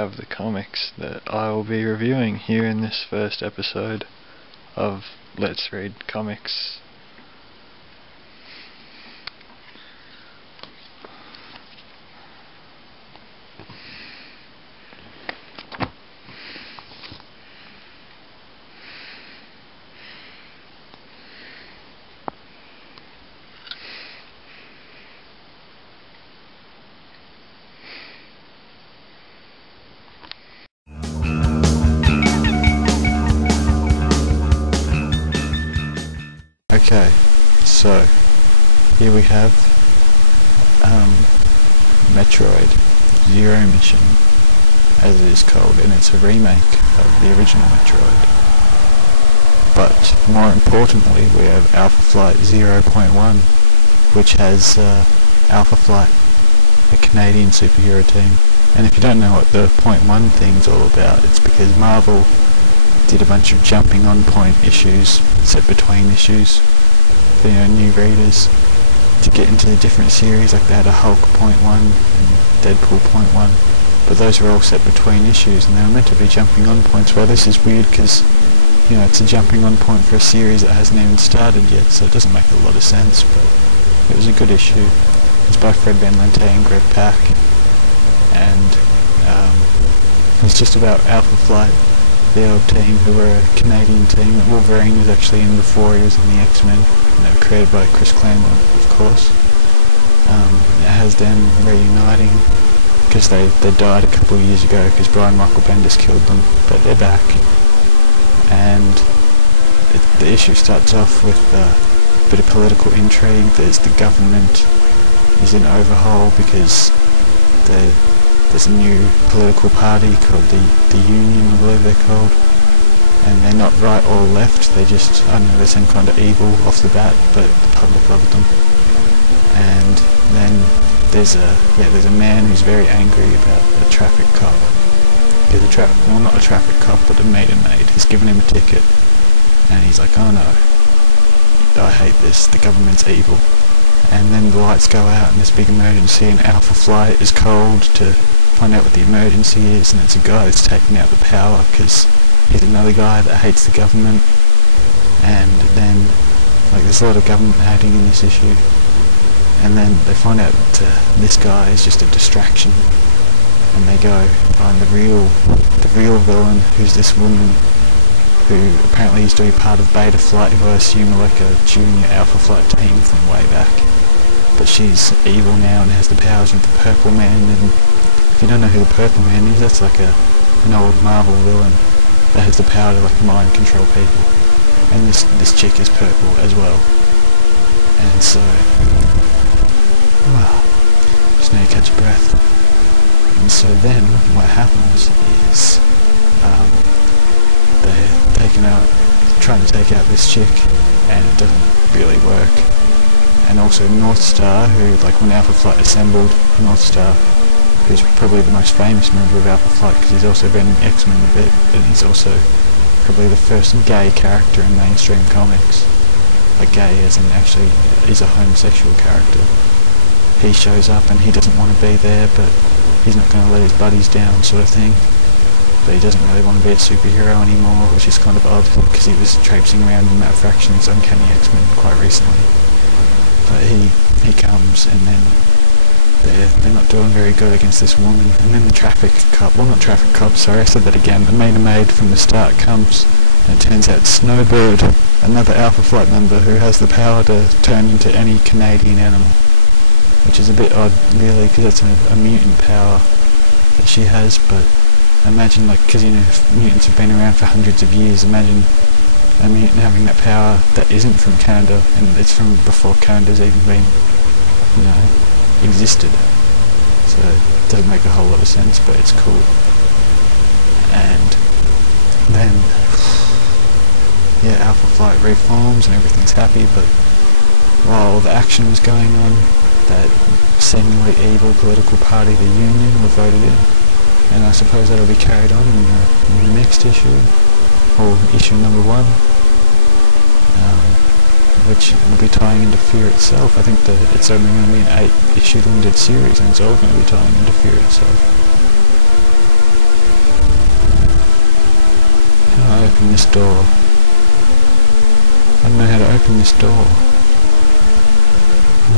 have the comics that I will be reviewing here in this first episode of Let's Read Comics. Okay, so here we have Metroid Zero Mission, as it is called, and it's a remake of the original Metroid. But more importantly, we have Alpha Flight 0.1, which has Alpha Flight, a Canadian superhero team. And if you don't know what the .1 thing's all about, it's because Marvel did a bunch of jumping on point issues set between issues for new readers to get into the different series. Like they had a Hulk .1 and Deadpool .1, but those were all set between issues and they were meant to be jumping on points. Well, this is weird because it's a jumping on point for a series that hasn't even started yet, so it doesn't make a lot of sense, but it was a good issue. It's by Fred Van Lente and Greg Pak, and it's just about Alpha Flight, the old team, who were a Canadian team that Wolverine was actually in before he was in the X-Men, and they were created by Chris Claremont, of course. It has them reuniting, because they died a couple of years ago because Brian Michael Bendis killed them, but they're back. And the issue starts off with a bit of political intrigue. There's the government is in overhaul because there's a new political party called the Union, I believe they're called, and they're not right or left, they just, I don't know, they're some kind of evil off the bat, but the public loved them. And then there's a man who's very angry about a traffic cop. Well, not a traffic cop, but a meter maid. He's given him a ticket, and he's like, oh no, I hate this, the government's evil. And then the lights go out and there's a big emergency, and Alpha Flight is called to find out what the emergency is, and it's a guy that's taking out the power because he's another guy that hates the government. And then there's a lot of government hating in this issue, and then they find out that this guy is just a distraction, and they go find the real villain, who's this woman who apparently used to be part of Beta Flight, who I assume are like a junior Alpha Flight team from way back, but she's evil now and has the powers of the Purple Man. And if you don't know who the Purple Man is, that's like an old Marvel villain that has the power to mind control people. And this chick is purple as well. And so, just need to catch a breath. And so then what happens is they're trying to take out this chick, and it doesn't really work. And also North Star, who, when Alpha Flight assembled, North Star, who's probably the most famous member of Alpha Flight because he's also been in X-Men a bit, and he's also probably the first gay character in mainstream comics. Like gay as in actually is a homosexual character. He shows up and he doesn't want to be there, but he's not going to let his buddies down, sort of thing. But he doesn't really want to be a superhero anymore, which is kind of odd because he was traipsing around in Matt Fraction's Uncanny X-Men quite recently. But he comes, and then they're not doing very good against this woman. And then the traffic cop, well, not traffic cop, sorry, I said that again, the meter maid from the start comes, and it turns out Snowbird, another Alpha Flight member who has the power to turn into any Canadian animal, which is a bit odd, really, because it's a mutant power that she has. But imagine, because mutants have been around for hundreds of years, imagine a mutant having that power that isn't from Canada, and it's from before Canada's even been, existed. So it doesn't make a whole lot of sense, but it's cool. And then, Alpha Flight reforms and everything's happy, but while the action was going on, that seemingly evil political party, the Union, were voted in. And I suppose that'll be carried on in the next issue, or issue number 1. Which will be tying into Fear itself. I think that it's only going to be an 8-issue limited series, and it's all going to be tying into Fear itself. open this door. I don't know how to open this door.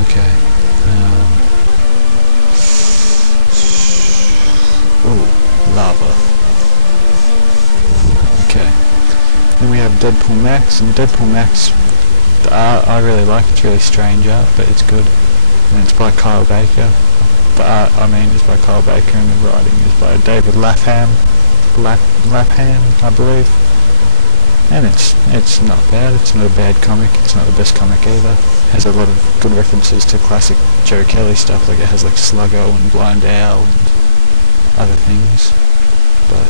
Okay. Ooh, lava. Okay. Then we have Deadpool Max, and Deadpool Max, the art I really like. It's really strange art, but it's good. And it's by Kyle Baker. The art, I mean, is by Kyle Baker, and the writing is by David Lapham, I believe. And it's not bad. It's not a bad comic. It's not the best comic either. It has a lot of good references to classic Joe Kelly stuff. Like it has like Sluggo and Blind Owl and other things. But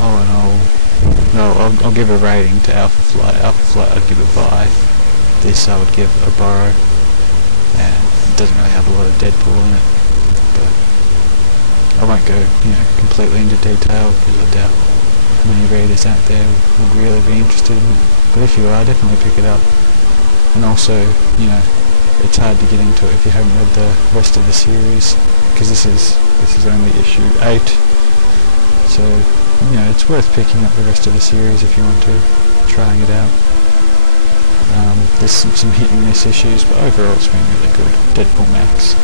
all in all, no, I'll give a rating to Alpha Flight. Alpha Flight I'd give a buy. This I would give a borrow. And it doesn't really have a lot of Deadpool in it. But I won't go, completely into detail because I doubt many readers out there would really be interested in it. But if you are, definitely pick it up. And also, it's hard to get into it if you haven't read the rest of the series, because this is only issue 8. So, it's worth picking up the rest of the series if you want to, trying it out. There's some hit and miss issues, but overall it's been really good. Deadpool Max.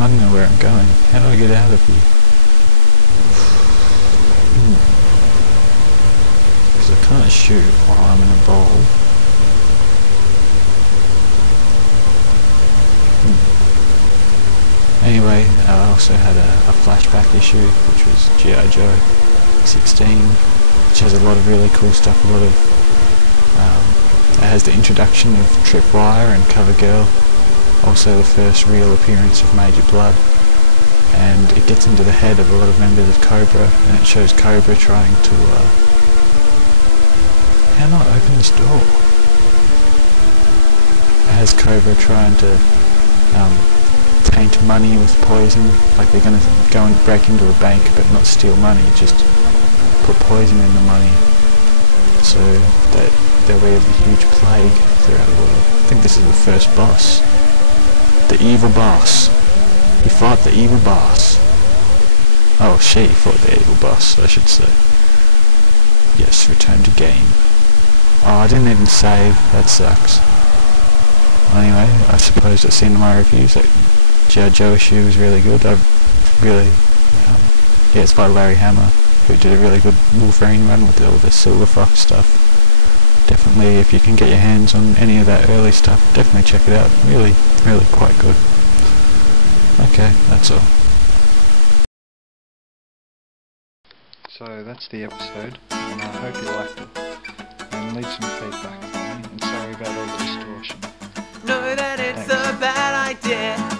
I don't know where I'm going. How do I get out of here? Because I can't shoot while I'm in a bowl. Anyway, I also had a flashback issue, which was G.I. Joe 16, which has a lot of really cool stuff. It has the introduction of Tripwire and Covergirl, also the first real appearance of Major Blood, and it gets into the head of a lot of members of Cobra, and it shows Cobra trying to how do I open this door? It has Cobra trying to taint money with poison, like they're gonna go and break into a bank but not steal money, just put poison in the money so that there'll be a huge plague throughout the world. I think this is the first boss. The evil boss. He fought the evil boss. Oh, she fought the evil boss, I should say. Yes, return to game. Oh, I didn't even save. That sucks. Anyway, I suppose I've seen my reviews. That G.I. Joe issue was really good. Yeah, it's by Larry Hama, who did a really good Wolverine run with all the Silver Fox stuff. Definitely, if you can get your hands on any of that early stuff, definitely check it out. Really, really quite good. Okay, that's all. So that's the episode, and I hope you liked it. And leave some feedback for me, and sorry about all the distortion. Know that it's Thanks. a bad idea.